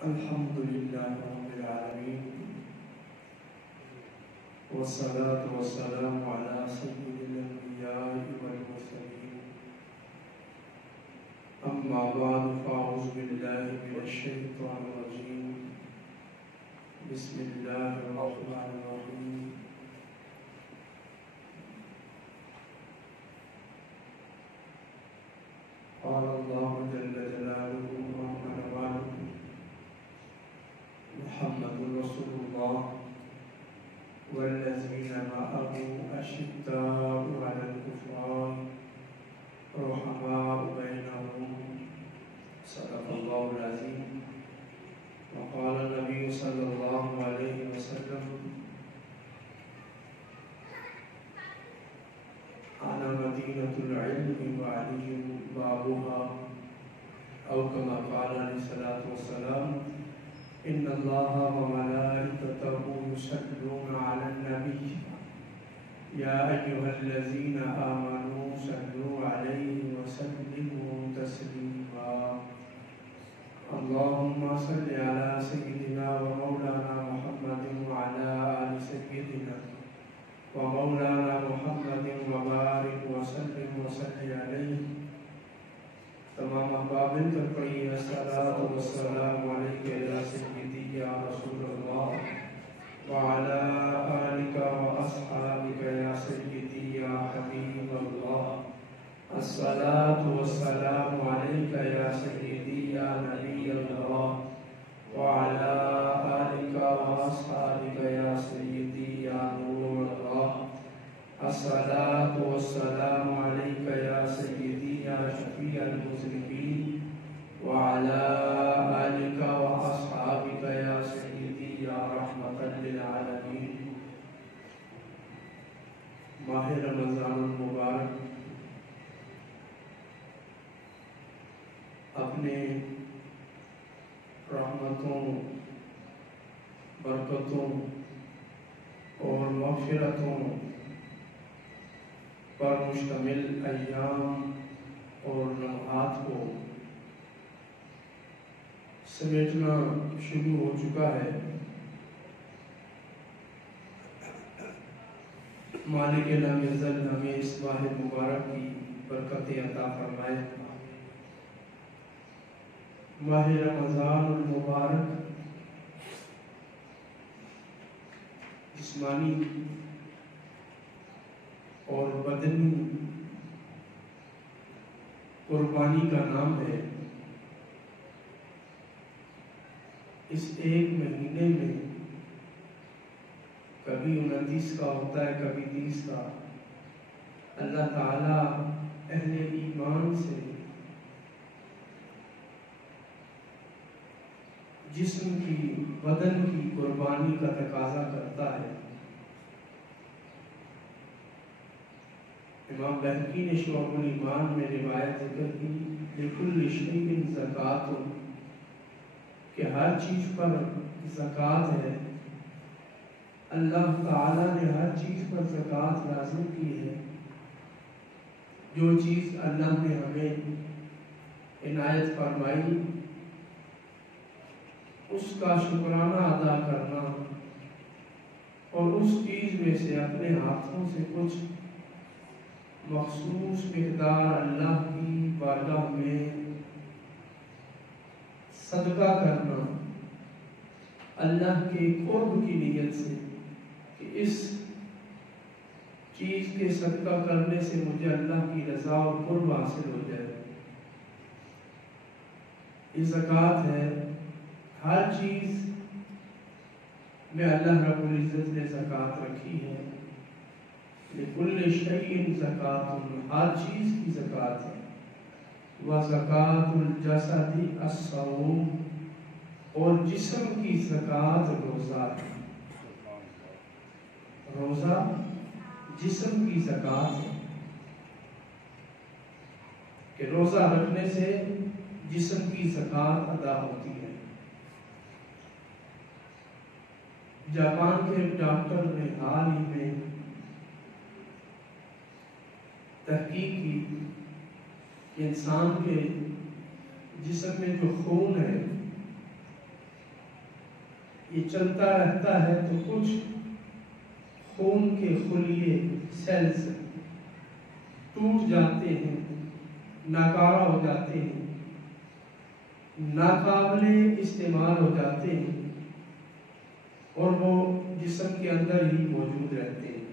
الحمد لله رب العالمين والصلاة والسلام على سيد الأنبياء والمرسلين أما بعد فأعوذ بالله من الشيطان الرجيم بسم الله الرحمن الرحيم قال الله جل جلاله وعلا محمد رسول الله والذين معه أشداء على الكفار رحماء بينهم صدق الله العظيم. وقال النبي صلى الله عليه وسلم أنا مدينة العلم وعلي بابها، أو كما قال عليه الصلاة والسلام إن الله وملائكته يصلون على النبي يا أيها الذين آمنوا صلوا عليه وسلموا تسليما. اللهم صل على سيدنا ومولانا محمد وعلى آل سيدنا ومولانا محمد وبارك وسلم عليه. تمام احباب پر پڑھی الصلاۃ والسلام علیک یا سیدی یا رسول اللہ وعلی آلک واصحابک یا سیدی یا حبیب اللہ. الصلاۃ والسلام علیک یا سیدی یا نبی اللہ وعلی آلک واصحابک یا سیدی یا نور اللہ. الصلاۃ والسلام علیک یا سیدی یا شفیع المذنبین وعلی آلک واصحابک یا سیدی یا رحمۃ للعالمین. ماہ رمضان المبارک اپنے رحمتوں، برکتوں اور مغفرتوں پر مشتمل ایام اور لمحات کو سمیٹنا شروع ہو چکا ہے. مالک لم یزل ہمیں اس ماہ مبارک کی برکت عطا فرمائے. ماہ رمضان المبارک جسمانی اور بدنی قربانی کا نام ہے. اس ایک مہینے میں کبھی 29 کا ہوتا ہے، کبھی 30 کا. اللہ تعالیٰ اہل ایمان سے جسم کی، بدن کی قربانی کا تقاضا کرتا ہے. امام بہقی نے شعب الایمان میں روایت ذکر کی لکل شیء زکوٰۃ، کہ ہر چیز پر زکوٰۃ ہے. اللہ تعالیٰ نے ہر چیز پر زکوٰۃ لازم کی ہے. جو چیز اللہ نے ہمیں عنایت فرمائی اس کا شکرانہ ادا کرنا اور اس چیز میں سے اپنے ہاتھوں سے کچھ مخصوص مقدار اللہ کی بارگاہ میں صدقہ کرنا اللہ کے قرب کی نیت سے، کہ اس چیز کے صدقہ کرنے سے مجھے اللہ کی رضا اور قرب حاصل ہو جائے. یہ زکوٰۃ ہے. ہر چیز میں اللہ رب العزت نے زکوٰۃ رکھی ہے. لکل شیء زکوٰۃ، ہر چیز کی زکوٰۃ ہے. وزکوٰۃ الجسد الصوم، اور جسم کی زکوٰۃ روزہ ہے. روزہ جسم کی زکوٰۃ ہے کہ روزہ رکھنے سے جسم کی زکوٰۃ ادا ہوتی ہے. جاپان کے ایک ڈاکٹر نے حال ہی میں تحقیق کی کہ انسان کے جسم میں جو خون ہے یہ چلتا رہتا ہے تو کچھ خون کے خلیے سیلز ٹوٹ جاتے ہیں، ناکارہ ہو جاتے ہیں، ناقابل استعمال ہو جاتے ہیں اور وہ جسم کے اندر ہی موجود رہتے ہیں۔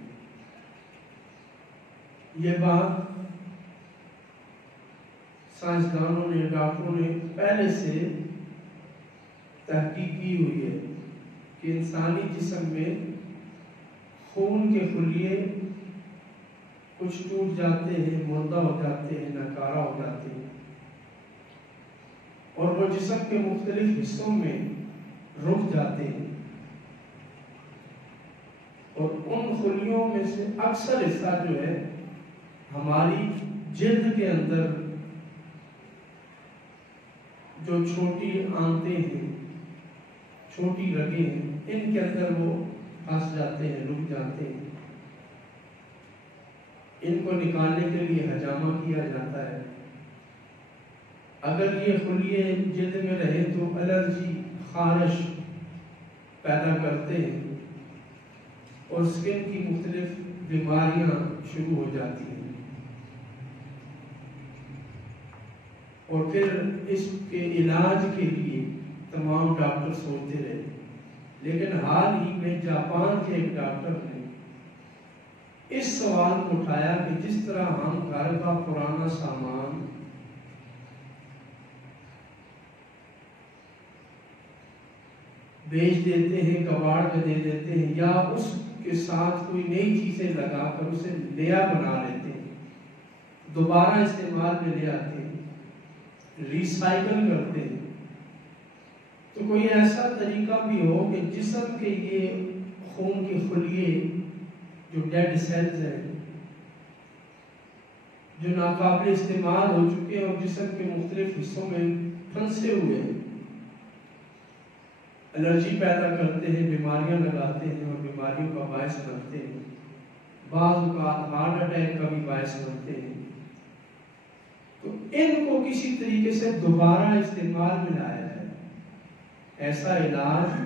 یہ بات سائنسدانوں نے، ڈاکٹروں نے پہلے سے تحقیق کی ہوئی ہے کہ انسانی جسم میں خون کے خلیے کچھ ٹوٹ جاتے ہیں، مردہ ہو جاتے ہیں، ناکارہ ہو جاتے ہیں اور وہ جسم کے مختلف حصوں میں رک جاتے ہیں، اور ان خلیوں میں سے اکثر حصہ جو ہے ہماری جلد کے اندر جو چھوٹی آنتیں ہیں، چھوٹی رگیں ہیں، ان کے اندر وہ پھنس جاتے ہیں، رک جاتے ہیں۔ ان کو نکالنے کے لیے حجامہ کیا جاتا ہے۔ اگر یہ خلیے جلد میں رہے تو الرجی، خارش پیدا کرتے ہیں اور اسکن کی مختلف بیماریاں شروع ہو جاتی ہیں، اور پھر اس کے علاج کے لیے تمام ڈاکٹر سوچتے رہے، لیکن حال ہی میں جاپان کے ایک ڈاکٹر نے اس سوال کو اٹھایا کہ جس طرح ہم گھر کا پرانا سامان بیچ دیتے ہیں، کباڑ میں دے دیتے ہیں، یا اس کے ساتھ کوئی نئی چیزیں لگا کر اسے نیا بنا لیتے ہیں، دوبارہ استعمال میں لے آتے ہیں، ریسائیکل کرتے ہیں، تو کوئی ایسا طریقہ بھی ہو کہ جسم کے یہ خون کے خلیے جو ڈیڈ سیلز ہیں، جو ناقابل استعمال ہو چکے ہیں اور جسم کے مختلف حصوں میں پھنسے ہوئے ہیں، الرجی پیدا کرتے ہیں، بیماریاں لگاتے ہیں اور بیماریوں کا باعث بنتے ہیں، بعض اوقات ہارٹ اٹیک کا بھی باعث بنتے ہیں، تو ان کو کسی طریقے سے دوبارہ استعمال میں لایا جائے، ایسا علاج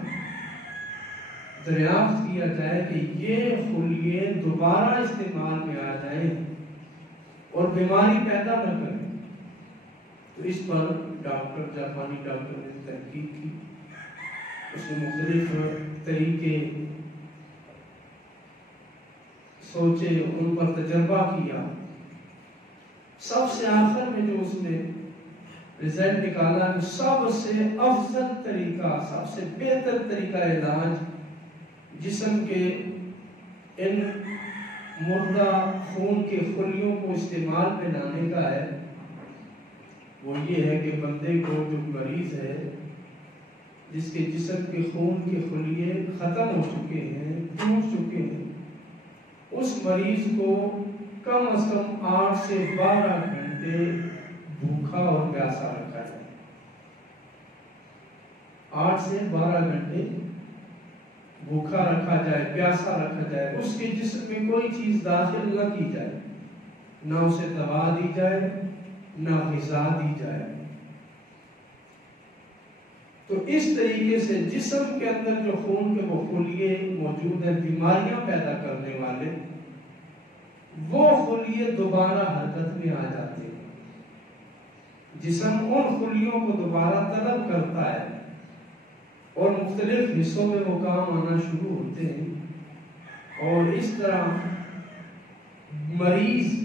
دریافت کیا جائے کہ یہ خلیے دوبارہ استعمال میں آ جائیں اور بیماری پیدا نہ کریں۔ تو اس پر جاپانی ڈاکٹر نے تحقیق کی، اس نے مختلف طریقے سوچے، ان پر تجربہ کیا، سب سے آخر میں جو اس نے رزلٹ نکالا کہ سب سے افضل طریقہ، سب سے بہتر طریقہ علاج جسم کے ان مردہ خون کے خلیوں کو استعمال میں لانے کا ہے، وہ یہ ہے کہ بندے کو جو مریض ہے، جس کے جسم کے خون کے خلیے ختم ہو چکے ہیں، ٹوٹ چکے ہیں، اس مریض کو کم از کم 8 سے 12 گھنٹے بھوکا اور پیاسا رکھا جائے، 8 سے 12 گھنٹے بھوکا رکھا جائے، پیاسا رکھا جائے، اس کے جسم میں کوئی چیز داخل نہ کی جائے، نہ اسے دوا دی جائے، نہ غذا دی جائے۔ تو اس طریقے سے جسم کے اندر جو خون کے وہ خلیے موجود ہیں، بیماریاں پیدا کرنے والے، وہ خلیے دوبارہ حرکت میں آ جاتے ہیں، جسم ان خلیوں کو دوبارہ طلب کرتا ہے اور مختلف حصوں میں وہ کام آنا شروع ہوتے ہیں، اور اس طرح مریض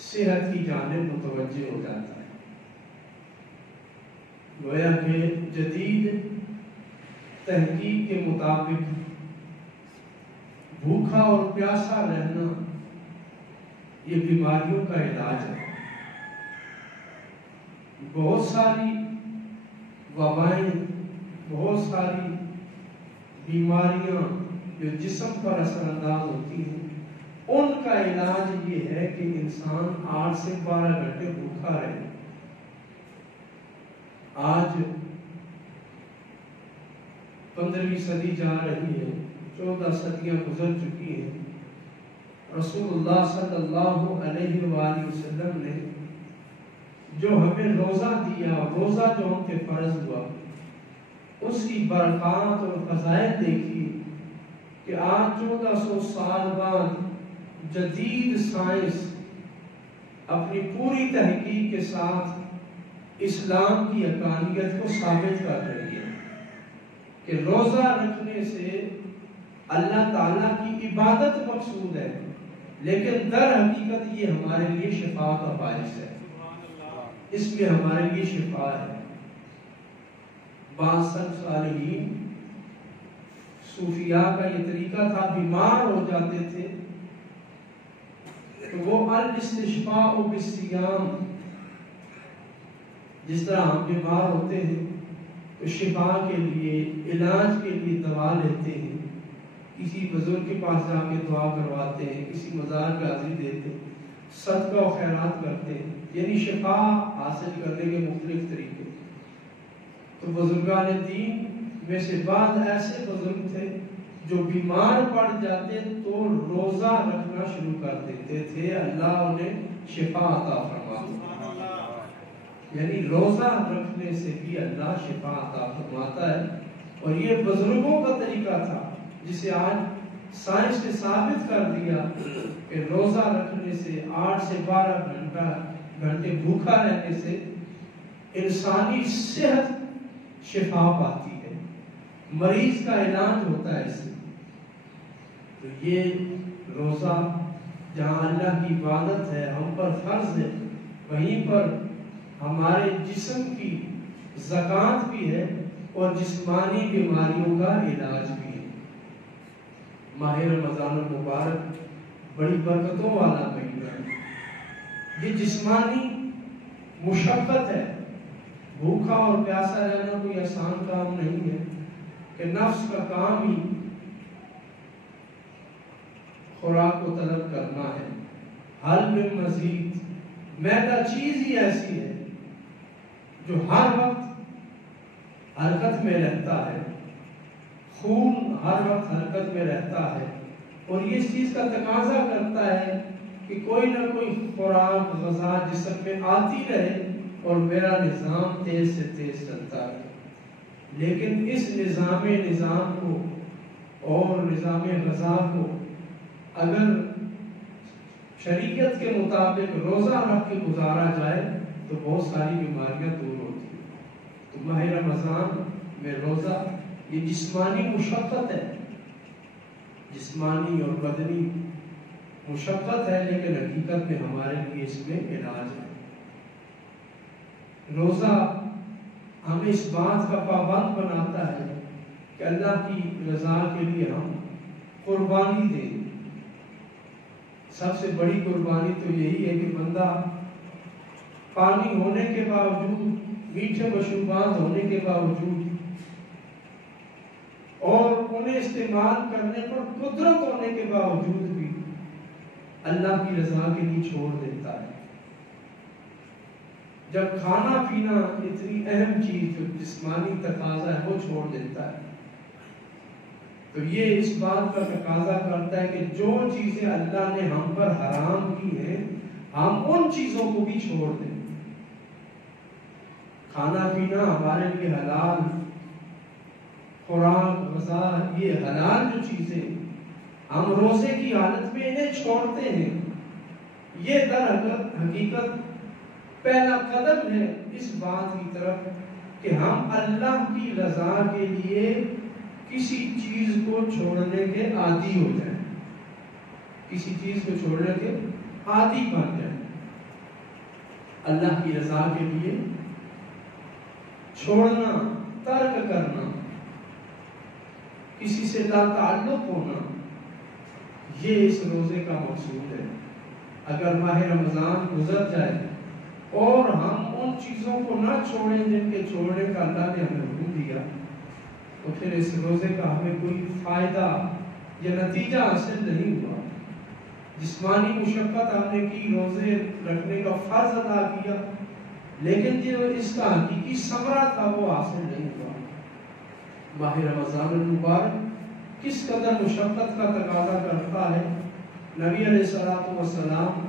صحت کی جانب متوجہ ہو جاتا ہے۔ گویا کہ جدید تحقیق کے مطابق بھوکا اور پیاسا رہنا یہ بیماریوں کا علاج ہے۔ بہت ساری وبائیں، بہت ساری بیماریاں جو جسم پر اثر انداز ہوتی ہیں، ان کا علاج یہ ہے کہ انسان 8 سے 12 گھنٹے بھوکا رہے۔ آج 15ویں صدی جا رہی ہے، 14 صدیاں گزر چکی ہیں، رسول اللہ صلی اللہ علیہ وآلہ وسلم نے جو ہمیں روزہ دیا، روزہ جو ہم پہ فرض ہوا، اس کی برکات اور فضائل دیکھیے کہ آج 1400 سال بعد جدید سائنس اپنی پوری تحقیق کے ساتھ اسلام کی حقانیت کو ثابت کر رہی ہے کہ روزہ رکھنے سے اللہ تعالیٰ کی عبادت مقصود ہے، لیکن در حقیقت یہ ہمارے لیے شفا کا باعث ہے، اس میں ہمارے لیے شفا ہے۔ بعض سلف صالحین صوفیاء کا یہ طریقہ تھا، بیمار ہو جاتے تھے تو وہ الاستشفاء بالصیام، جس طرح ہم بیمار ہوتے ہیں تو شفا کے لیے، علاج کے لیے دوا لیتے ہیں، کسی بزرگ کے پاس جا کے دعا کرواتے ہیں، کسی مزار پہ حاضری دیتے ہیں، صدقہ و خیرات کرتے ہیں، یعنی شفا حاصل کرنے کے مختلف طریقے۔ تو بزرگان دین میں سے بعض ایسے بزرگ تھے جو بیمار پڑ جاتے تو روزہ رکھنا شروع کر دیتے تھے، اللہ انہیں شفا عطا فرماتا، یعنی روزہ رکھنے سے بھی اللہ شفا عطا فرماتا ہے۔ اور یہ بزرگوں کا طریقہ تھا جسے آج سائنس نے ثابت کر دیا کہ روزہ رکھنے سے 8 سے 12 گھنٹے بھوکا رہنے سے انسانی صحت شفا پاتی ہے، مریض کا علاج ہوتا ہے اس سے۔ تو یہ روزہ جہاں اللہ کی عبادت ہے، ہم پر فرض ہے، وہیں پر ہمارے جسم کی زکوٰۃ بھی ہے اور جسمانی بیماریوں کا علاج بھی ہے۔ ماہ رمضان المبارک بڑی برکتوں والا مہینہ ہے، یہ جسمانی مشقت ہے، بھوکا اور پیاسا رہنا کوئی آسان کام نہیں ہے کہ نفس کا کام ہی خوراک کو طلب کرنا ہے۔ حل میں مزید میدا چیز ہی ایسی ہے جو ہر وقت حرکت میں رہتا ہے، خون ہر وقت حرکت میں رہتا ہے، اور یہ اس چیز کا تقاضا کرتا ہے کہ کوئی نہ کوئی خوراک غذا جسم میں آتی رہے اور میرا نظام تیز سے تیز چلتا ہے۔ لیکن اس نظام کو اور نظام غذا کو اگر شریعت کے مطابق روزہ رکھ کے گزارا جائے تو بہت ساری بیماریاں دور ہوتی ہیں۔ تو ماہ رمضان میں روزہ یہ جسمانی مشقت ہے، جسمانی اور بدنی مشقت ہے، لیکن حقیقت میں ہمارے لیے اس میں علاج ہے۔ روزہ ہمیں اس بات کا پابند بناتا ہے کہ اللہ کی رضا کے لیے ہم قربانی دیں۔ سب سے بڑی قربانی تو یہی ہے کہ بندہ پانی ہونے کے باوجود، میٹھے مشروبات ہونے کے باوجود اور انہیں استعمال کرنے پر قدرت ہونے کے باوجود بھی اللہ کی رضا کے لیے چھوڑ دیتا ہے۔ جب کھانا پینا اتنی اہم چیز جو جسمانی تقاضا ہے وہ چھوڑ دیتا ہے، تو یہ اس بات کا تقاضا کرتا ہے کہ جو چیزیں اللہ نے ہم پر حرام کی ہیں ہم ان چیزوں کو بھی چھوڑ دیں۔ کھانا پینا ہمارے لیے حلال، خوراک غذا یہ حلال جو چیزیں ہم روزے کی حالت میں انہیں چھوڑتے ہیں، یہ در حقیقت پہلا قدم ہے اس بات کی طرف کہ ہم اللہ کی رضا کے لیے کسی چیز کو چھوڑنے کے عادی ہو جائیں، کسی چیز کو چھوڑنے کے عادی بن جائیں۔ اللہ کی رضا کے لیے چھوڑنا، ترک کرنا، کسی سے لا تعلق ہونا، یہ اس روزے کا مقصود ہے۔ اگر ماہ رمضان گزر جائے اور ہم ان چیزوں کو نہ چھوڑیں جن کے چھوڑنے کا اللہ نے ہمیں حکم دیا، تو پھر اس روزے کا ہمیں کوئی فائدہ یا نتیجہ حاصل نہیں ہوا۔ جسمانی مشقت ہم نے کی، روزے رکھنے کا فرض ادا کیا، لیکن جو اس کا حقیقی ثمرہ تھا وہ حاصل نہیں ہوا۔ ماہ رمضان المبارک کس قدر مشقت کا تقاضا کرتا ہے۔ نبی علیہ الصلوۃ والسلام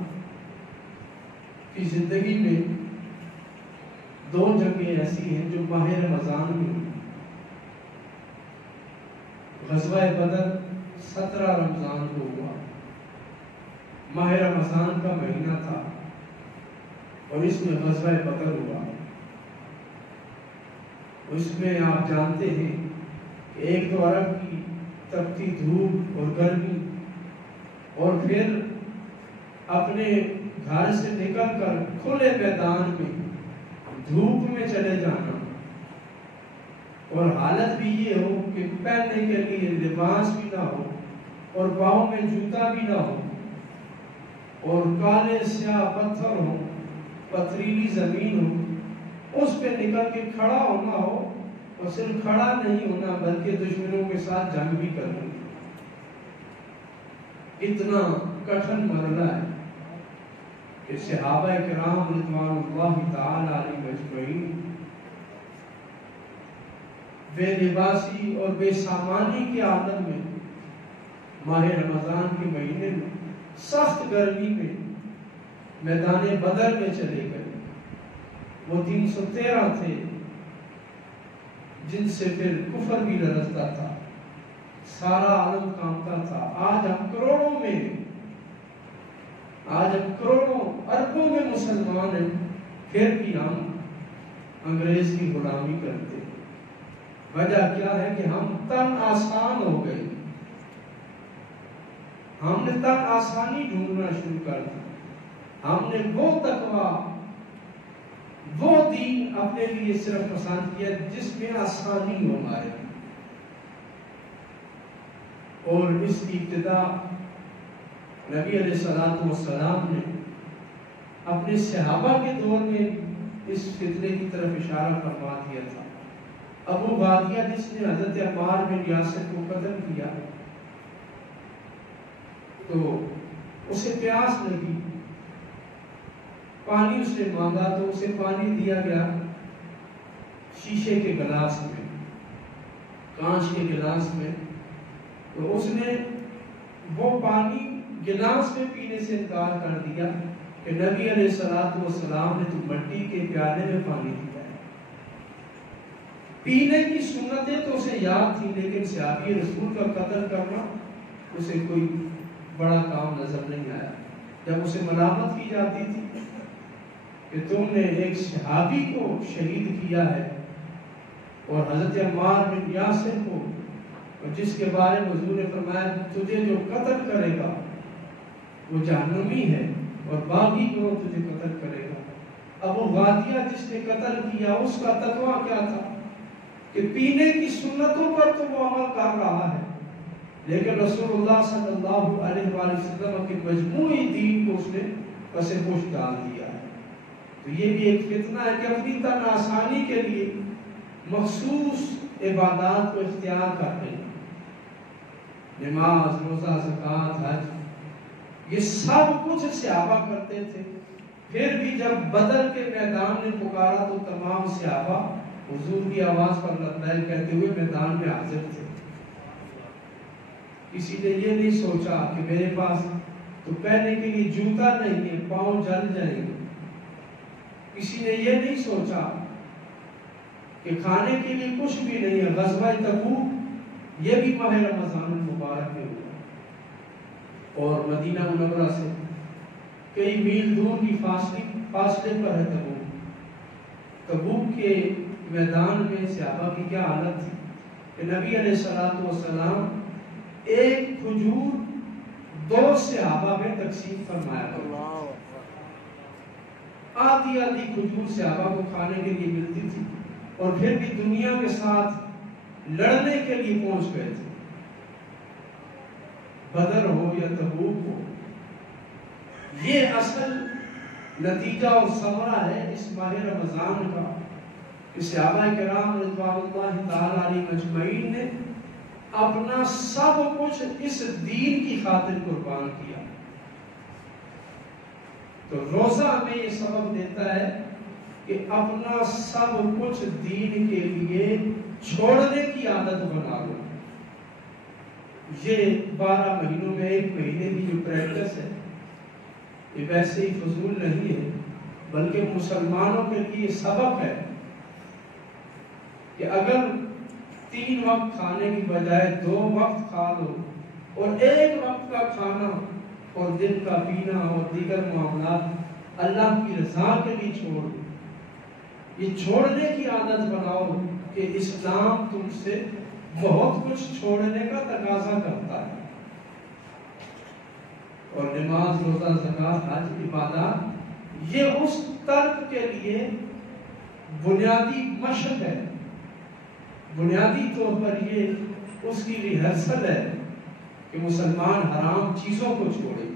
کی زندگی میں 2 جنگیں ایسی ہیں جو ماہ رمضان میں ہوئی۔ غزوہ بدر 17 رمضان کو ہوا، ماہ رمضان کا مہینہ تھا اور اس میں غزوہ بدر ہوا۔ اس میں آپ جانتے ہیں کہ ایک تو عرب کی تپتی دھوپ اور گرمی، اور پھر اپنے گھر سے نکل کر کھلے میدان میں دھوپ میں چلے جانا، اور حالت بھی یہ ہو کہ پہننے کے لیے لباس بھی نہ ہو اور پاؤں میں جوتا بھی نہ ہو، اور کالے سیاہ پتھر ہو، پتھریلی زمین ہو، اس پہ نکل کے کھڑا ہونا ہو، اور صرف کھڑا نہیں ہونا بلکہ دشمنوں کے ساتھ جنگ بھی کرنا۔ اتنا کٹھن مرحلہ ہے کہ صحابہ کرام رضوان اللہ تعالی علیہم اجمعین بے لباسی اور بے سامانی کے عالم میں ماہ رمضان کے مہینے میں سخت گرمی میں میدان بدر میں چلے گئے۔ وہ 313 تھے جن سے پھر کفر بھی لرزتا تھا، سارا عالم کانپتا تھا۔ آج ہم کروڑوں میں، آج ہم کروڑوں اربوں میں مسلمان ہیں، پھر بھی ہم انگریز کی غلامی کرتے ہیں۔ وجہ کیا ہے کہ ہم تن آسان ہو گئے، ہم نے تن آسانی ڈھونڈنا شروع کر دیا، ہم نے وہ تقویٰ، وہ دین اپنے لیے صرف پسند کیا جس میں آسانی ہو ہمارے، اور اس کی ابتدا نبی علیہ السلام نے اپنے صحابہ کے دور میں اس فتنے کی طرف اشارہ فرما دیا تھا۔ ابو غادیہ جس نے حضرت عمار بن یاسر کو قتل کیا تو اسے پیاس لگی، پانی اس نے مانگا تو اسے پانی دیا گیا شیشے کے گلاس میں، کانچ کے گلاس میں، تو اس نے وہ پانی گلاس میں پینے سے انکار کر دیا کہ نبی علیہ السلام نے تو مٹی کے پیالے میں پانی دیا ہے۔ پینے کی سنتیں تو اسے یاد تھی، لیکن صحابی رسول کا قتل کرنا اسے کوئی بڑا کام نظر نہیں آیا۔ جب اسے ملامت کی جاتی تھی کہ تم نے ایک صحابی کو شہید کیا ہے، اور حضرت عمار بن یاسر کو، جس کے بارے میں حضور نے فرمایا تجھے جو قتل کرے گا وہ جہنمی ہے، اور باغی کو تجھے قتل کرے گا۔ ابو غادیہ جس نے قتل کیا اس کا تقویٰ کیا تھا کہ پینے کی سنتوں پر تو وہ عمل کر رہا ہے، لیکن رسول اللہ صلی اللہ علیہ وآلہ وسلم کے مجموعی دین کو اس نے پس پوش ڈال دیا ہے۔ تو یہ بھی ایک فتنہ ہے کہ اپنی تن آسانی کے لیے مخصوص عبادات کو اختیار کرتے ہیں، نماز، روزہ، زکوٰۃ، حج، یہ سب کچھ صحابہ کرتے تھے۔ پھر بھی جب بدر کے میدان نے پکارا تو تمام صحابہ حضور کی آواز پر لبیک کہتے ہوئے میدان میں حاضر تھے۔ کسی نے یہ نہیں سوچا کہ میرے پاس تو پہننے کے لیے جوتا نہیں ہے، پاؤں جل جائیں گے۔ کسی نے یہ نہیں سوچا کہ کھانے کے لیے کچھ بھی نہیں ہے۔ غزوہ تبوک یہ بھی ماہ رمضان المبارک میں ہوا، اور مدینہ منورہ سے کئی میل دور کی فاصلے پر ہے تبوک۔ تبوک کے میدان میں صحابہ کی کیا حالت تھی کہ نبی علیہ السلام ایک کھجور 2 صحابہ میں تقسیم فرمایا کرتے، آدھی آدھی کھجور صحابہ کو کھانے کے لیے ملتی تھی، اور پھر بھی دنیا کے ساتھ لڑنے کے لیے پہنچ گئے تھے۔ بدر ہو یا تبوک ہو، یہ اصل نتیجہ اور ثمرہ ہے اس ماہ رمضان کا کہ صحابہ کرام رضوان اللہ تعالی علیہم اجمعین نے اپنا سب کچھ اس دین کی خاطر قربان کیا۔ تو روزہ ہمیں یہ سبق دیتا ہے کہ اپنا سب کچھ دین کے لیے چھوڑنے کی عادت بنا لو۔ یہ 12 مہینوں میں ایک مہینے کی جو پریکٹس ہے یہ ویسے ہی فضول نہیں ہے، بلکہ مسلمانوں کے لیے سبق ہے کہ اگر 3 وقت کھانے کی بجائے 2 وقت کھا لو، اور 1 وقت کا کھانا اور دن کا پینا اور دیگر معاملات اللہ کی رضا کے لیے چھوڑ دو۔ یہ چھوڑنے کی عادت بناؤ کہ اسلام تم سے بہت کچھ چھوڑنے کا تقاضا کرتا ہے، اور نماز، روزہ، زکوٰۃ، حج، عبادات یہ اس ترک کے لیے بنیادی مشق ہے، بنیادی طور پر یہ اس کی ریہرسل ہے کہ مسلمان حرام چیزوں کو چھوڑے،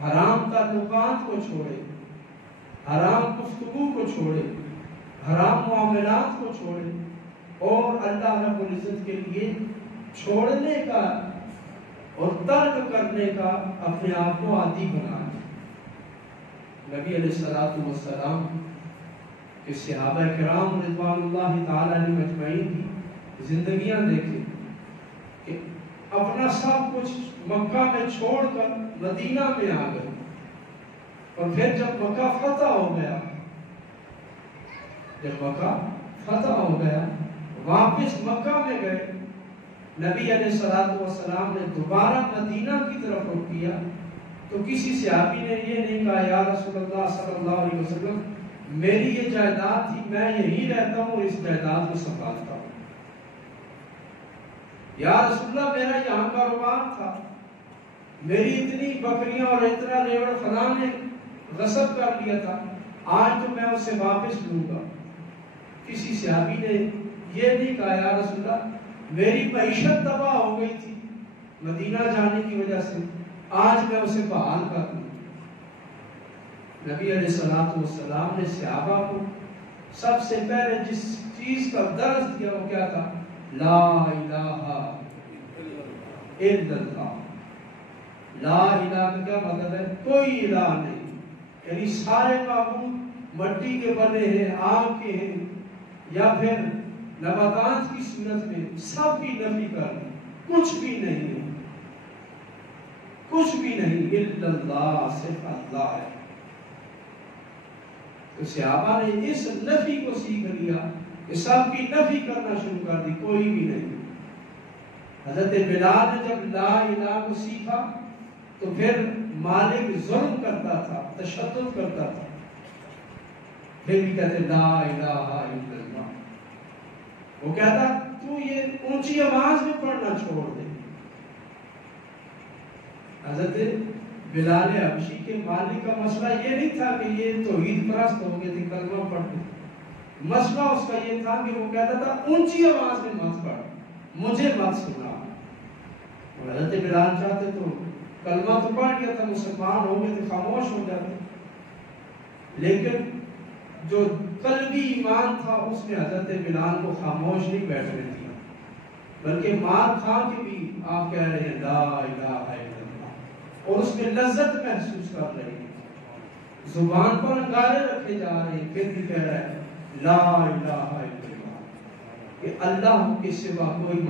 حرام تعلقات کو چھوڑے، حرام گفتگو کو چھوڑے، حرام معاملات کو چھوڑے، اور اللہ رب العزت کے لیے چھوڑنے کا اور ترک کرنے کا اپنے آپ کو عادی بنا لے۔ نبی علیہ الصلوۃ والسلام کہ صحابہ کرام رضوان اللہ تعالی علیہم اجمعین کی زندگیاں دیکھیں کہ اپنا سب کچھ مکہ میں چھوڑ کر مدینہ میں آ گئے، اور پھر جب مکہ فتح ہو گیا، واپس مکہ میں گئے، نبی علیہ الصلوۃ والسلام نے دوبارہ مدینہ کی طرف رخ کیا تو کسی صحابی نے یہ نہیں کہا یا رسول اللہ صلی اللہ علیہ وسلم میری یہ جائیداد تھی، میں یہی رہتا ہوں اور اس جائیداد کو سنبھالتا ہوں، یا رسول اللہ میرا یہاں کاروبار تھا، میری اتنی بکریاں اور اتنا ریوڑ فلاں نے غصب کر لیا تھا، آج تو میں اسے واپس لوں گا۔ کسی صحابی نے یہ نہیں کہا یا رسول اللہ میری معیشت تباہ ہو گئی تھی مدینہ جانے کی وجہ سے، آج میں اسے بحال کر دوں۔ نبی علیہ الصلوۃ والسلام نے صحابہ کو سب سے پہلے جس چیز کا درس دیا وہ کیا تھا؟ لا الہ الا اللہ۔ لا الہ کا کیا مطلب ہے؟ کوئی الہ نہیں، یعنی سارے معبود مٹی کے بنے ہیں، آگ کے ہیں، یا پھر نباتات کی صورت میں، سب کی نفی کر دی، کچھ بھی نہیں ہے، کچھ بھی نہیں، الا اللہ، صرف اللہ ہے۔ تو صحابہ نے اس نفی کو سیکھ لیا کہ سب کی نفی کرنا شروع کر دی، کوئی بھی نہیں۔ حضرت بلال نے جب لا الہ کو سیکھا تو پھر مالک ظلم کرتا تھا، تشدد کرتا تھا، پھر بھی کہتے لا الہ الا اللہ۔ وہ کہتا تو یہ اونچی آواز میں پڑھنا چھوڑ دے۔ حضرت بلال حبشی کے مالک کا مسئلہ یہ نہیں تھا کہ یہ توحید پرست ہو گئے تھے، کلمہ پڑھتے، مسئلہ اس کا یہ تھا کہ وہ کہتا تھا اونچی آواز میں مت پڑھ، مجھے مت سنا۔ اور حضرت بلال چاہتے تو کلمہ تو پڑھ لیا تھا، مسلمان ہو گئے تھے، خاموش ہو جاتے، لیکن جو قلبی ایمان تھا اس میں حضرت بلال کو خاموش نہیں بیٹھنے دیا، بلکہ مار کھا کے بھی آپ کہہ رہے ہیں لا الہ الا اللہ، اور اس میں لذت محسوس کر رہے ہیں، زبان پر انگارے رکھے جا رہے ہیں، پھر بھی کہہ رہے ہیں لا الہ الا اللہ، کہ اللہ کے سوا کوئی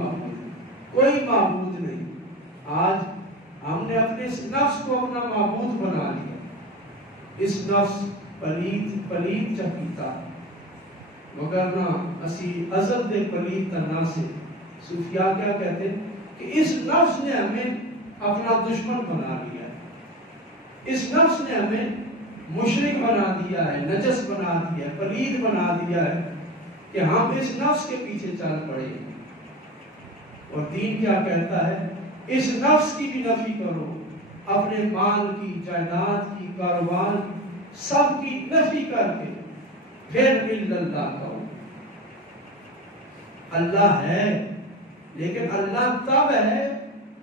معبود نہیں۔ آج ہم نے اپنے اس نفس کو اپنا معبود بنا لیا، اس نفس پلیت چکیتا، مگر نہ اسی عزت دے پلیت تنا سے۔ صوفیاء کیا کہتے ہیں کہ اس نفس نے ہمیں اپنا دشمن بنا لیا ہے، اس نفس نے ہمیں مشرک بنا دیا ہے، نجس بنا دیا ہے، پلید بنا دیا ہے، کہ ہم اس نفس کے پیچھے چل پڑے۔ اور دین کیا کہتا ہے؟ اس نفس کی بھی نفی کرو، اپنے مال کی، جائیداد کی، کاروبار کی، سب کی نفی کر کے پھر الا اللہ کہو۔ اللہ ہے، لیکن اللہ تب ہے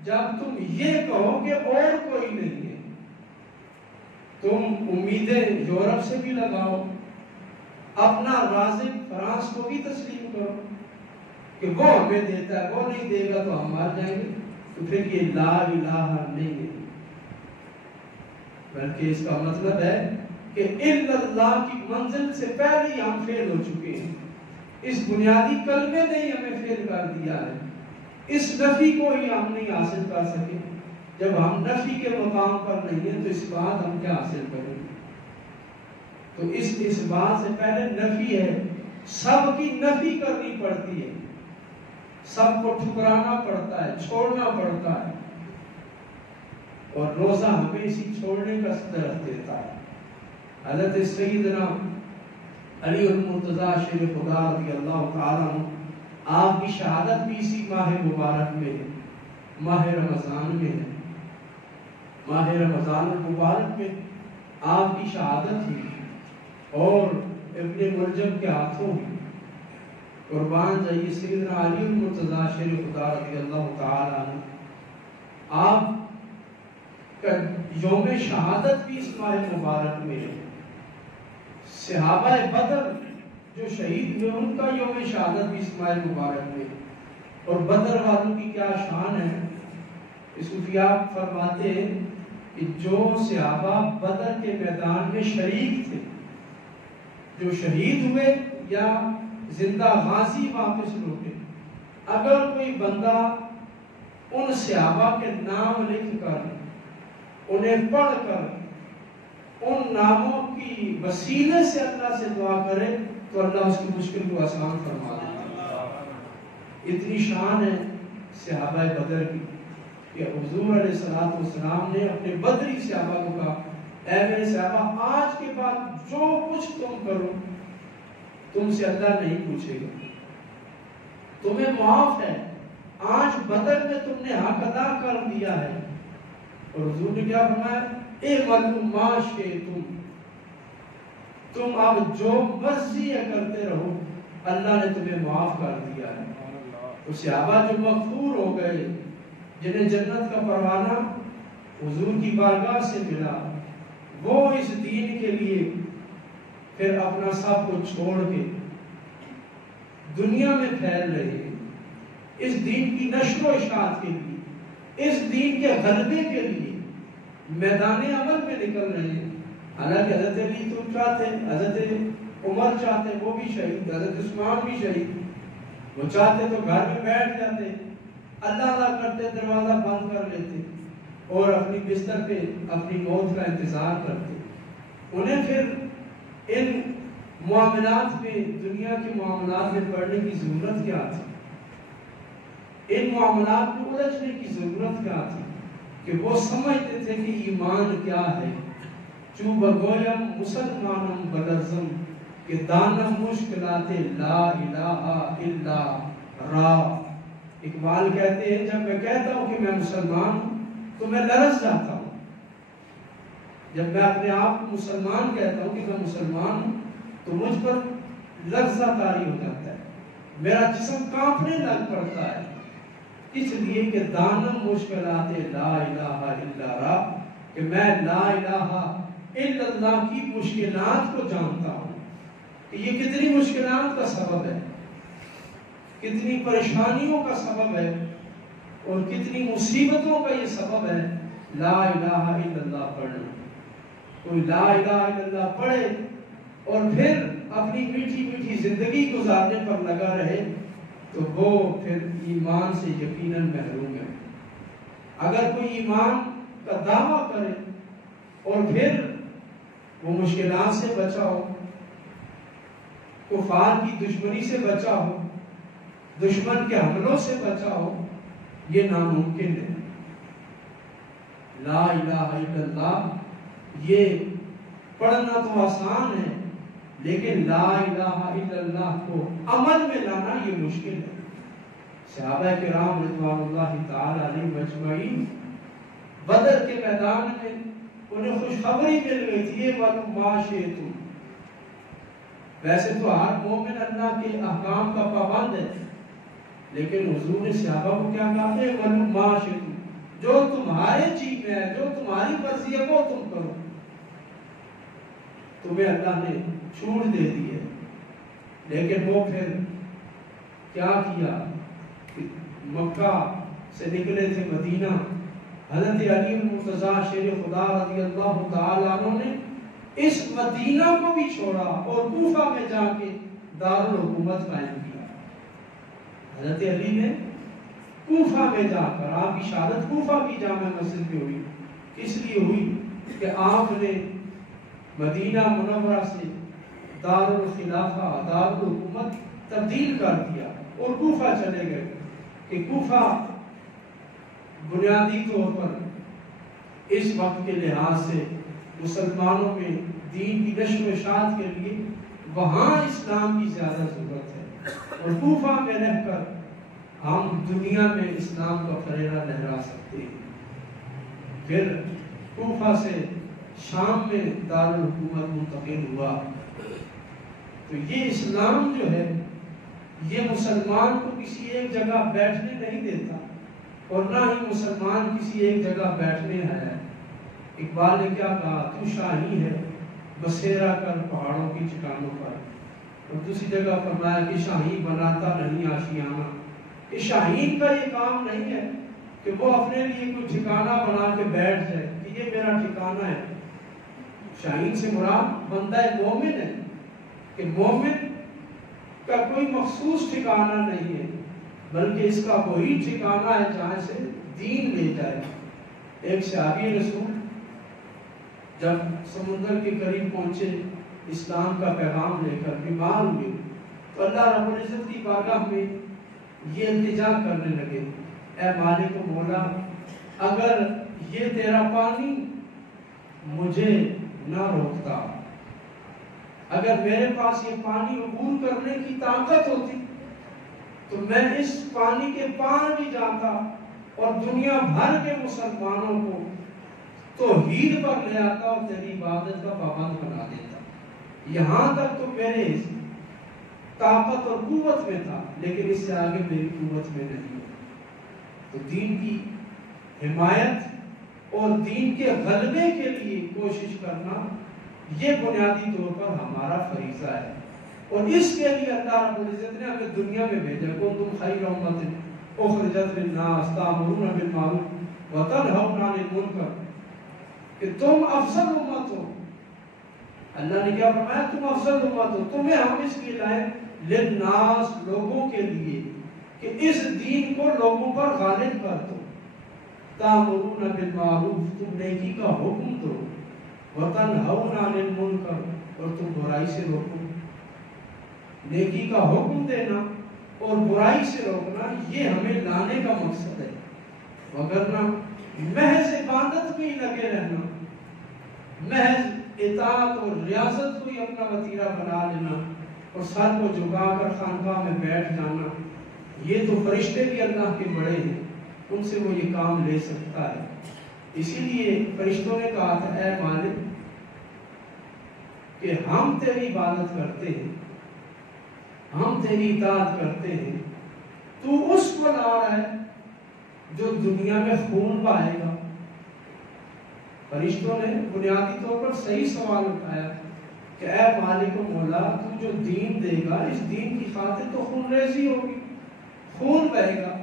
جب تم یہ کہو کہ اور کوئی نہیں ہے۔ تم امیدیں یورپ سے بھی لگاؤ، اپنا رازق فرانس کو بھی تسلیم کرو کہ وہ ہمیں دیتا ہے، وہ نہیں دے گا تو ہم مار جائیں گے، تو پھر یہ لا الہ نہیں ہے، بلکہ اس کا مطلب ہے کہ الا اللہ کی منزل سے پہلے ہی ہم فیل ہو چکے ہیں۔ اس بنیادی کلمے نے ہی ہمیں فیل کر دیا ہے، اس نفی کو ہی ہم نہیں حاصل کر سکے۔ جب ہم نفی کے مقام پر نہیں ہیں تو اس بات ہم کیا حاصل کریں گے؟ تو اس بات سے پہلے نفی ہے، سب کی نفی کرنی پڑتی ہے، سب کو ٹھکرانا پڑتا ہے، چھوڑنا پڑتا ہے، اور روزہ ہمیں اسی چھوڑنے کا درس دیتا ہے۔ حضرت سیدنا علی المرتضیٰ شیر خدا رضی اللہ تعالیٰ عنہ، آپ کی شہادت بھی اسی ماہ مبارک میں ہے، ماہ رمضان میں ہے۔ ماہ رمضان المبارک میں آپ کی شہادت ہوئی اور ابن ملجم کے ہاتھوں ہوئی۔ قربان جائیے سیدنا علی المرتضیٰ شیر خدا رضی اللہ تعالیٰ عنہ، آپ کا یوم شہادت بھی اس ماہ مبارک میں ہے۔ صحابہ بدر جو شہید ہوئے ان کا یوم شہادت بھی اس ماہ مبارک میں ہے۔ اور بدر والوں کی کیا شان ہے، صوفیاء فرماتے ہیں کہ جو صحابہ بدر کے میدان میں شریک تھے، جو شہید ہوئے یا زندہ غازی واپس لوٹے، اگر کوئی بندہ ان صحابہ کے نام لکھ کر انہیں پڑھ کر ان ناموں کی وسیلے سے اللہ سے دعا کرے تو اللہ اس کی مشکل کو آسان فرما دیتا ہے۔ اتنی شان ہے صحابہ بدر کی کہ حضور علیہ السلام نے اپنے بدری صحابہ کو کہا، اے میرے صحابہ، آج کے بعد جو کچھ تم کرو تم سے اللہ نہیں پوچھے گا، تمہیں معاف ہے، آج بدر میں تم نے حق ادا کر دیا ہے۔ اور حضور نے کیا فرمایا، اے معلوماش کے تم اب جو مرضی کرتے رہو، اللہ نے تمہیں معاف کر دیا ہے۔ اور صحابہ جو مغفور ہو گئے، جنہیں جنت کا پروانہ حضور کی بارگاہ سے ملا، وہ اس دین کے لیے پھر اپنا سب کو چھوڑ کے دنیا میں پھیل رہے ہیں، اس دین کی نشر و اشاعت کے لیے، اس دین کے غلبے کے لیے میدان عمل میں نکل رہے ہیں۔ حالانکہ حضرت علی تو چاہتے، حضرت عمر چاہتے وہ بھی شہید، حضرت عثمان بھی شہید، وہ چاہتے تو گھر میں بیٹھ جاتے، اللہ اللہ کرتے، دروازہ بند کر لیتے اور اپنی بستر پہ اپنی موت کا انتظار کرتے۔ انہیں پھر ان معاملات میں، دنیا کے معاملات میں پڑھنے کی ضرورت کیا تھی؟ ان معاملات میں الجھنے کی ضرورت کیا تھی؟ کہ وہ سمجھتے تھے کہ ایمان کیا ہے۔ چو بگویم مسلمانم بلرزم کہ دانم مشکلات لا الہ الا را۔ اقبال کہتے ہیں جب میں کہتا ہوں کہ میں مسلمان ہوں تو میں لرز جاتا ہوں۔ جب میں اپنے آپ کو مسلمان کہتا ہوں کہ میں مسلمان ہوں تو مجھ پر لرزہ طاری ہو جاتا ہے، میرا جسم کانپنے لگ پڑتا ہے، اس لیے کہ دانم مشکلات لا الہ الا را، کہ میں لا الہ الا اللہ کی مشکلات کو جانتا ہوں کہ یہ کتنی مشکلات کا سبب ہے، کتنی پریشانیوں کا سبب ہے اور کتنی مصیبتوں کا یہ سبب ہے لا الہ الا اللہ پڑھنا۔ کوئی لا الہ الا اللہ پڑھے اور پھر اپنی میٹھی میٹھی زندگی گزارنے پر لگا رہے تو وہ پھر ایمان سے یقیناً محروم ہے۔ اگر کوئی ایمان کا دعویٰ کرے اور پھر وہ مشکلات سے بچا ہو، کفار کی دشمنی سے بچا ہو، دشمن کے حملوں سے بچا ہو، یہ ناممکن ہے۔ لا الہ الا اللہ یہ پڑھنا تو آسان ہے، لیکن لا الہ الا اللہ کو عمل میں لانا یہ مشکل ہے۔ صحابہ کرام رضوان اللہ تعالی علیہم اجمعین بدر کے میدان میں انہیں خوشخبری مل گئی تھی، یہ معلوم تم، ویسے تو ہر مومن اللہ کے احکام کا پابند ہے، لیکن حضور نے صحابہ کو کیا کہا، یہ معلوم تم، جو تمہارے جی میں ہے، جو تمہاری مرضی ہے وہ تم کرو۔ تمہیں اللہ نے چھوٹ دے دی ہے، لیکن وہ پھر کیا کیا، مکہ سے نکلے تھے مدینہ، حضرت علی المرتضیٰ شیر خدا رضی اللہ تعالیٰ عنہ نے اس مدینہ کو بھی چھوڑا اور کوفہ میں جا کے دارالحکومت قائم کیا۔ حضرت علی نے کوفہ میں جا کر، آپ کی شہادت کوفہ کی جامع مسجد میں ہوئی، اس لیے ہوئی کہ آپ نے مدینہ منورہ سے دارالخلافہ، دارالحکومت تبدیل کر دیا اور کوفہ چلے گئے۔ کہ کوفہ بنیادی طور پر اس وقت کے لحاظ سے مسلمانوں میں دین کی نشر و اشاعت کے لیے وہاں اسلام کی زیادہ ضرورت ہے، اور کوفہ میں رہ کر ہم دنیا میں اسلام کا فریضہ لہرا سکتے ہیں۔ پھر کوفہ سے شام میں دارالحکومت منتقل ہوا، تو یہ اسلام جو ہے یہ مسلمان کو کسی ایک جگہ بیٹھنے نہیں دیتا، اور نہ ہی مسلمان کسی ایک جگہ بیٹھنے ہے۔ اقبال نے کیا کہا، تو شاہی ہے بسیرا کر پہاڑوں کی چٹانوں پر، اور دوسری جگہ فرمایا کہ شاہی بناتا نہیں آشیانہ، کہ شاہین کا یہ کام نہیں ہے کہ وہ اپنے لیے کوئی ٹھکانہ بنا کے بیٹھ جائے کہ یہ میرا ٹھکانہ ہے۔ شاہین سے مراد بندہ مومن ہے، کہ مومن کا کوئی مخصوص ٹھکانہ نہیں ہے، بلکہ اس کا وہی ٹھکانہ ہے جہاں سے دین لے جائے۔ ایک صحابی رسول جب سمندر کے قریب پہنچے اسلام کا پیغام لے کر، بیمار ہوئے، تو اللہ رب العزت کی بارگاہ میں یہ التجا کرنے لگے، اے مالک و مولا، اگر یہ تیرا پانی مجھے نہ روکتا، اگر میرے پاس یہ پانی عبور کرنے کی طاقت ہوتی تو میں اس پانی کے پار بھی جاتا اور دنیا بھر کے مسلمانوں کو توحید پر لے آتا اور تیری عبادت کا پابند بنا دیتا۔ یہاں تک تو میرے طاقت اور قوت میں تھا، لیکن اس سے آگے میری قوت میں نہیں۔ تو دین کی حمایت اور دین کے غلبے کے لیے کوشش کرنا یہ بنیادی طور پر ہمارا فریضہ ہے، اور اس کے لیے اللہ رب العزت نے ہمیں دنیا میں بھیجا۔ کنتم خیر امۃ اخرجت للناس تأمرون بالمعروف وتنہون عن المنکر، کہ تم افضل امت ہو۔ اللہ نے کیا فرمایا، تم افضل امت ہو، تمہیں ہم اس لیے لائے للناس، لوگوں کے لیے، کہ اس دین کو لوگوں پر غالب کر دو۔ تأمرون بالمعروف، تم نیکی کا حکم دو، وتنہون عن المنکر، اور تم برائی سے روکو۔ نیکی کا حکم دینا اور برائی سے روکنا یہ ہمیں لانے کا مقصد ہے، وگرنہ محض عبادت میں ہی لگے رہنا، محض اطاعت اور ریاضت کو ہی اپنا وتیرہ بنا لینا اور سر کو جھکا کر خانقاہ میں بیٹھ جانا، یہ تو فرشتے بھی اللہ کے بڑے ہیں، ان سے وہ یہ کام لے سکتا ہے۔ اسی لیے فرشتوں نے کہا تھا، اے مالک، کہ ہم تیری عبادت کرتے ہیں، ہم تیری اطاعت کرتے ہیں، تو اس کو لا رہا ہے جو دنیا میں خون بہائے گا۔ فرشتوں نے بنیادی طور پر صحیح سوال اٹھایا کہ اے مالک و مولا، تو جو دین دے گا، اس دین کی خاطر تو خون ریزی ہوگی، خون بہے گا۔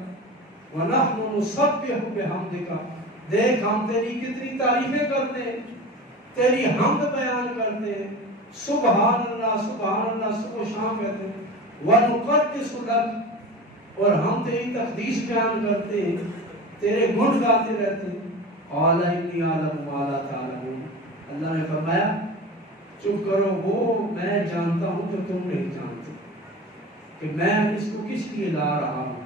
وَنَحْنُ نُسَبِّحُ بِحَمْدِكَ، دیکھ ہم تیری کتنی تعریفیں کرتے ہیں، تیری حمد بیان کرتے ہیں، سبحان اللہ سبحان اللہ صبح و شام کہتے ہیں، وَنُقَدِّسُ لَكَ، اور ہم تیری تقدیس بیان کرتے ہیں، تیرے گن گاتے رہتے ہیں۔ قَالَ إِنِّي أَعْلَمُ مَا لَا تَعْلَمُونَ، اللہ نے فرمایا چپ کرو، وہ میں جانتا ہوں جو تم نہیں جانتے، کہ میں اس کو کس لیے لا رہا ہوں۔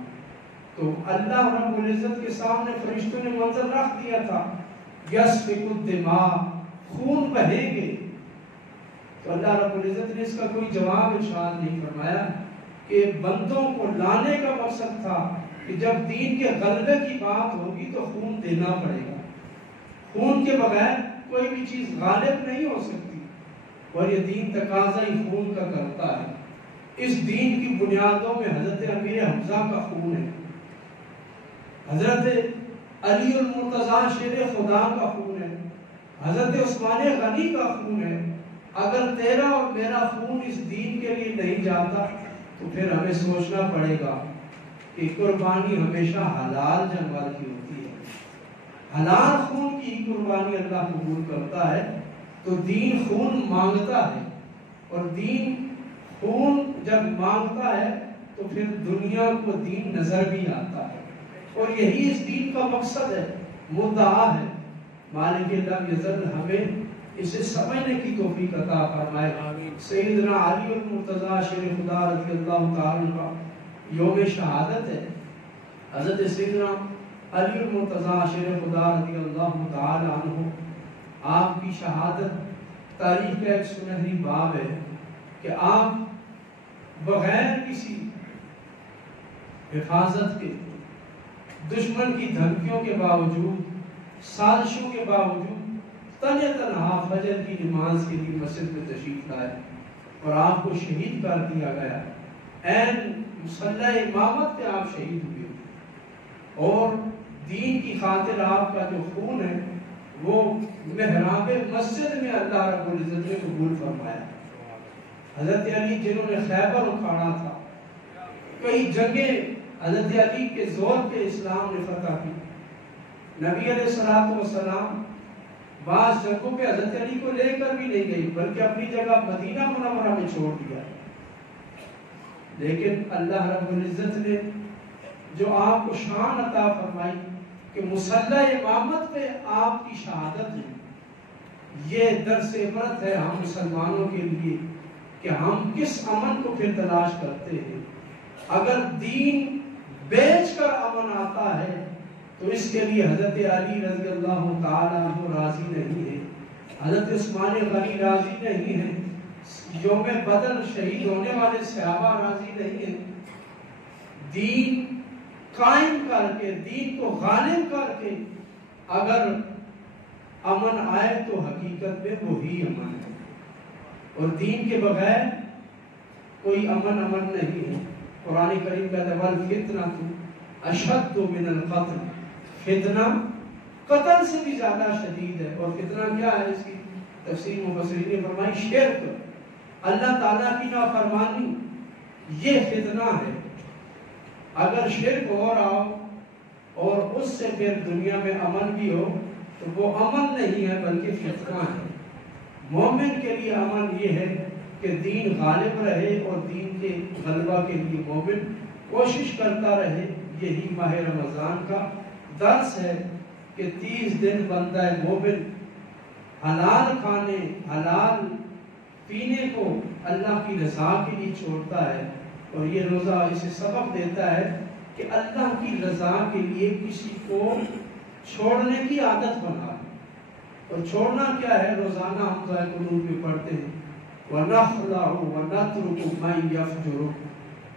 تو اللہ رب العزت کے سامنے فرشتوں نے منظر رکھ دیا تھا، یسفک الدماء، خون بہیں گے۔ تو اللہ رب العزت نے اس کا کوئی جواب ارشاد نہیں فرمایا کہ بندوں کو لانے کا مقصد تھا کہ جب دین کے غلبے کی بات ہوگی تو خون دینا پڑے گا، خون کے بغیر کوئی بھی چیز غالب نہیں ہو سکتی، اور یہ دین تقاضا ہی خون کا کرتا ہے۔ اس دین کی بنیادوں میں حضرت امیر حمزہ کا خون ہے، حضرت علی المرتضیٰ شیر خدا کا خون ہے، حضرت عثمان غنی کا خون ہے۔ اگر تیرا اور میرا خون اس دین کے لیے نہیں جاتا تو پھر ہمیں سوچنا پڑے گا کہ قربانی ہمیشہ حلال جانور کی ہوتی ہے، حلال خون کی قربانی اللہ قبول کرتا ہے۔ تو دین خون مانگتا ہے، اور دین خون جب مانگتا ہے تو پھر دنیا کو دین نظر بھی آتا ہے، اور یہی اس دین کا مقصد ہے، مدعا ہے۔ مالک لم یزل ہمیں اسے سمجھنے کی توفیق عطا فرمائے۔ سیدنا علی المرتضیٰ شیر خدا رضی اللہ تعالیٰ کا یوم شہادت ہے۔ حضرت سیدنا علی المرتضیٰ شیر خدا رضی اللہ تعالی عنہ، آپ کی شہادت تاریخ کا ایک سنہری باب ہے کہ آپ بغیر کسی حفاظت کے، دشمن کی دھمکیوں کے باوجود، سازشوں کے باوجود تنہا تنہا فجر کی نماز کے لیے مسجد میں تشریف لائے اور آپ کو شہید کر دیا گیا۔ عین مصلی امامت پہ آپ شہید ہوئے اور دین کی خاطر آپ کا جو خون ہے وہ محراب مسجد میں اللہ رب العزت نے قبول فرمایا۔ حضرت علی جنہوں نے خیبر اکھاڑا تھا، کئی جنگیں حضرت علی کے زور پہ اسلام نے فتح کی۔ نبی علیہ الصلوۃ والسلام بعض جنگوں پہ حضرت علی کو لے کر بھی نہیں گئی بلکہ اپنی جگہ مدینہ منورہ میں چھوڑ دیا، لیکن اللہ رب العزت نے جو آپ کو شان عطا فرمائی کہ مصلی امامت پہ آپ کی شہادت ہے، یہ درس عبرت ہے ہم مسلمانوں کے لیے کہ ہم کس امن کو پھر تلاش کرتے ہیں۔ اگر دین بیچ کر امن آتا ہے تو اس کے لیے حضرت علی رضی اللہ تعالیٰ عنہ راضی نہیں ہے، حضرت عثمان غنی راضی نہیں ہے، یوم بدر شہید ہونے والے صحابہ راضی نہیں ہیں۔ دین قائم کر کے، دین کو غالب کر کے اگر امن آئے تو حقیقت میں وہی امن ہے، اور دین کے بغیر کوئی امن نہیں ہے۔ قرآن کریم کا والفتنہ اشد من القتل، فتنہ قتل سے بھی زیادہ شدید ہے۔ اور فتنہ کیا ہے؟ اس کی تفسیر مفسرین نے فرمائی شرک، اللہ تعالیٰ کی نافرمانی، یہ فتنہ ہے۔ اگر شرک ہو رہا ہو اور اس سے پھر دنیا میں امن بھی ہو تو وہ امن نہیں ہے بلکہ فتنہ ہے۔ مومن کے لیے امن یہ ہے کہ دین غالب رہے اور دین کے غلبہ کے لیے مومن کوشش کرتا رہے۔ یہی ماہ رمضان کا درس ہے کہ 30 دن بندہ مومن حلال کھانے، حلال پینے کو اللہ کی رضا کے لیے چھوڑتا ہے، اور یہ روزہ اسے سبق دیتا ہے کہ اللہ کی رضا کے لیے کسی کو چھوڑنے کی عادت بنا۔ اور چھوڑنا کیا ہے؟ روزانہ ہم دعائے قنوت میں پڑھتے ہیں وَنَخْلَعُ وَنَتْرُكُ مَنْ يَفْجُرُ،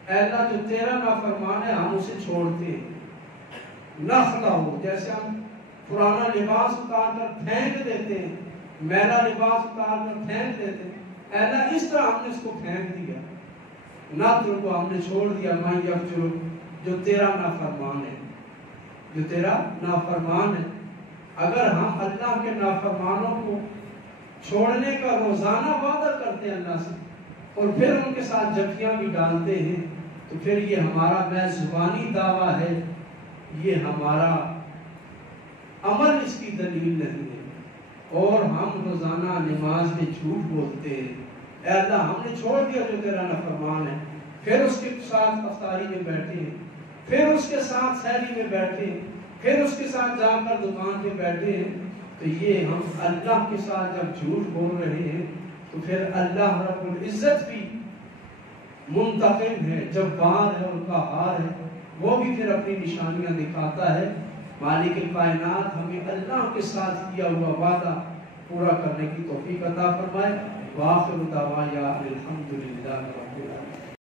اے اللہ جو تیرا نافرمان ہے ہم اسے چھوڑتے ہیں۔ نخلعُ، جیسے ہم پرانا لباس اتار کر پھینک دیتے ہیں، میلا لباس اتار کر پھینک دیتے ہیں، اے اللہ اس طرح ہم نے اس کو پھینک دیا۔ نَتْرُكُ، ہم نے چھوڑ دیا مَنْ يَفْجُرُ، جو تیرا نافرمان ہے، جو تیرا نافرمان ہے۔ اگر ہم اللہ کے نافرمانوں کو چھوڑنے کا روزانہ وعدہ کرتے ہیں اللہ سے اور پھر ان کے ساتھ جفیاں بھی ڈالتے ہیں تو پھر یہ ہمارا محض زبانی دعویٰ ہے، یہ ہمارا عمل اس کی دلیل نہیں ہے۔ اور ہم روزانہ نماز میں جھوٹ بولتے ہیں، اے اللہ ہم نے چھوڑ دیا جو تیرا نافرمان ہے، پھر اس کے ساتھ افطاری میں بیٹھے ہیں، پھر اس کے ساتھ سحری میں بیٹھے ہیں، پھر اس کے ساتھ جا کر دکان پہ بیٹھے ہیں۔ تو یہ ہم اللہ کے ساتھ جب جھوٹ بول رہے ہیں تو پھر اللہ رب العزت بھی منتقم ہے، جبار ہے، ان کا ہار ہے، وہ بھی پھر اپنی نشانیاں دکھاتا ہے۔ مالک کائنات ہمیں اللہ کے ساتھ کیا ہوا وعدہ پورا کرنے کی توفیق عطا فرمائے۔ وآخر دعوانا الحمدللہ رب العالمین۔